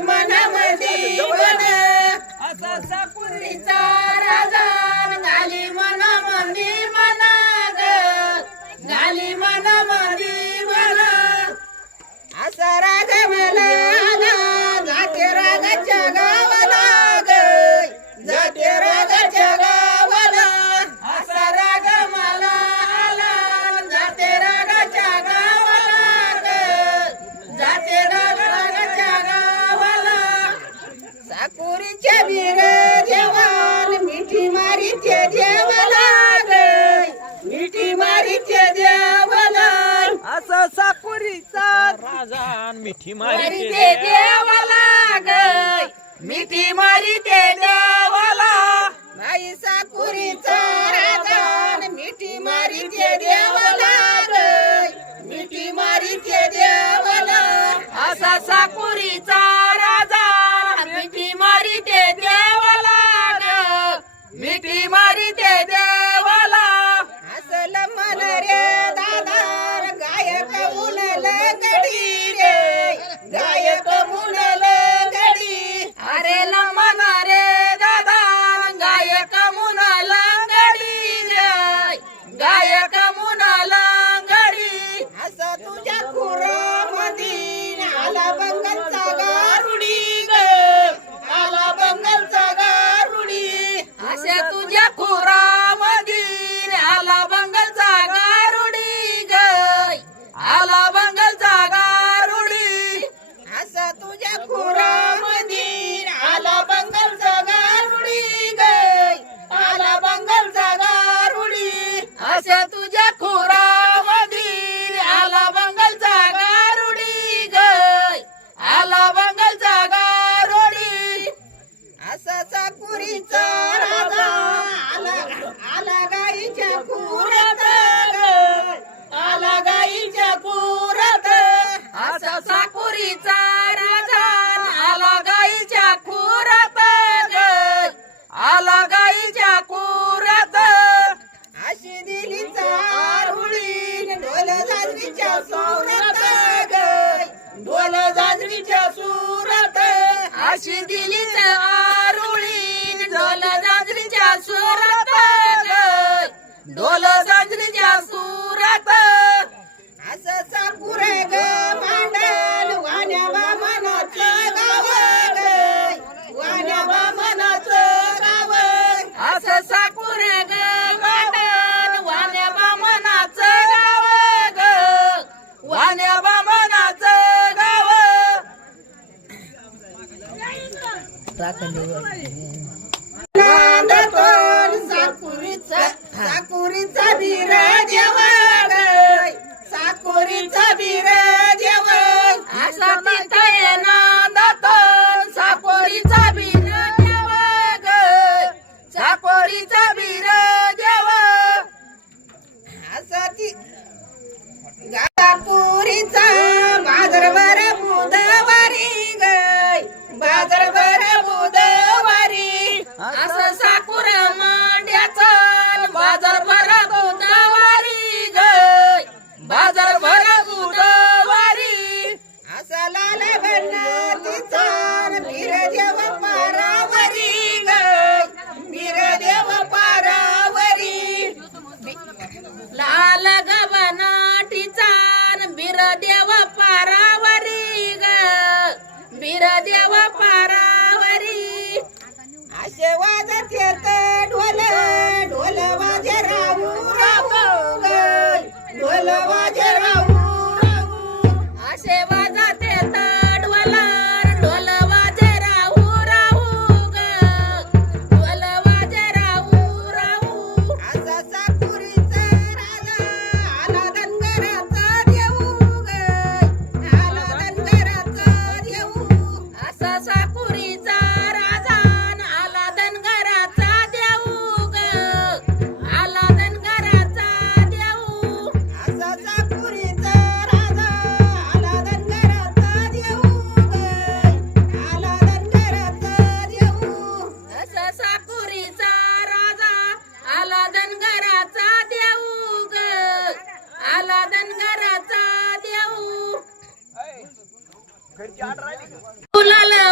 मनामध्ये असा पूर्वीचा राजा मिठी मारी ते देवाला ग. मिठी मारी ते देवाला. बाई साकुरीचा राजा मिठी मारी ते देवाला ग. मिठी मारी ते देवाला. असा साकुरीचा चाकुरीचा राजा. आला आला गाईच्या खुरात ग आला गाईच्या खुरात असा साकुरीचा राजा. आला गाईच्या खुरात ग आला गाईच्या खुरात अशी दिली चारुळी ढोल जाजरीच्या सोरात. ग ढोल जाजरीच्या सुरात. अशी दिलीच ढोल जाजरीच्या सुरात. ढोल जाजरीच्या सुरात. असं चाकूर ग मांडल वाण्या मनाचं गाव ग. मनाचं वामनाचं गाव. असं साकुर ग मांडल वाण्या मनाचं गाव ग. वाण्या बामनाचं गाव. वीर देवा असा तिथे नांदतो. साकोरीचा बीर देव ग साकोरीचा बीर देव असा ती गातापुरीचा बाजारभर बुधवारी गय. बाजारभर बुधवारी असं साकुर मांड्याचं बाजार भरा बुधवारी ग बाजार लाल गवनाटीचा बिरदेव पारावरी ग. बिरदेव पारावरी. असे धनगराचा देऊ. फुलाला